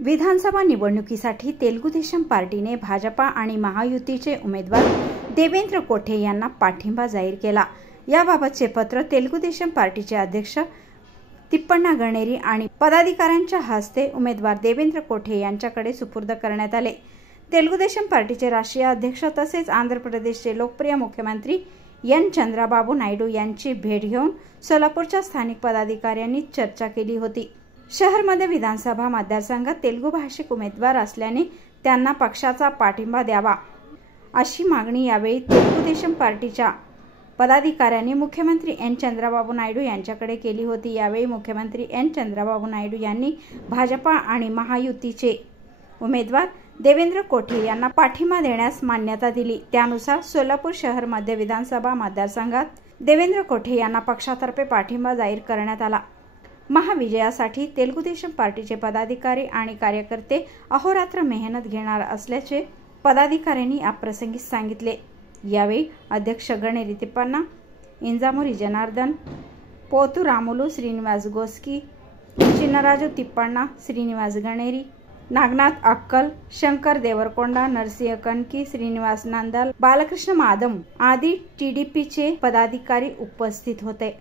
विधानसभा निवडणुकीसाठी तेलुगू देशम पार्टीने भाजपा आणि महायुतीचे उमेदवार देवेंद्र कोठे यांना पाठिंबा जाहीर केला। याबाबतचे पत्र तेलुगू देशम पार्टीचे अध्यक्ष तिप्पण्णा गणेरी आणि पदाधिकाऱ्यांच्या हस्ते उमेदवार देवेंद्र कोठे यांच्याकडे सुपूर्द करण्यात आले। तेलुगू देशम पार्टीचे राष्ट्रीय अध्यक्ष तसेच आंध्र प्रदेशचे लोकप्रिय मुख्यमंत्री एन चंद्राबाबू नायडू यांची भेट घेऊन सोलापूरच्या स्थानिक पदाधिकाऱ्यांनी चर्चा केली होती। शहरमध्ये विधानसभा मतदारसंघात तेलुगू भाषिक उमेदवार असल्याने त्यांना पक्षाचा पाठिंबा द्यावा अशी मागणी यावेळी तेलुगू देशम पार्टीच्या पदाधिकाऱ्यांनी मुख्यमंत्री एन चंद्राबाबू नायडू यांच्याकडे केली होती। यावेळी मुख्यमंत्री एन चंद्राबाबू नायडू यांनी भाजपा आणि महायुतीचे उमेदवार देवेंद्र कोठे यांना पाठिंबा देण्यास मान्यता दिली। त्यानुसार सोलापूर शहर मध्य विधानसभा मतदारसंघात देवेंद्र कोठे यांना पक्षातर्फे पाठिंबा जाहीर करण्यात आला। महाविजयासाठी तेलुगू देशम पार्टीचे पदाधिकारी आणि कार्यकर्ते अहोरात्र मेहनत घेणार असल्याचे पदाधिकाऱ्यांनी याप्रसंगी सांगितले। यावेळी अध्यक्ष गणेरी तिप्पण्णा, इंजामुरी जनार्दन, पोतू रामुलू, श्रीनिवास गोस्की, चिन्नराजू तिप्पण्णा, श्रीनिवास गणेरी, नागनाथ अक्कल, शंकर देवरकोंडा, नरसिंह कनकी, श्रीनिवास नंदल, बालकृष्ण मादम आदी टीडीपीचे पदाधिकारी उपस्थित होते।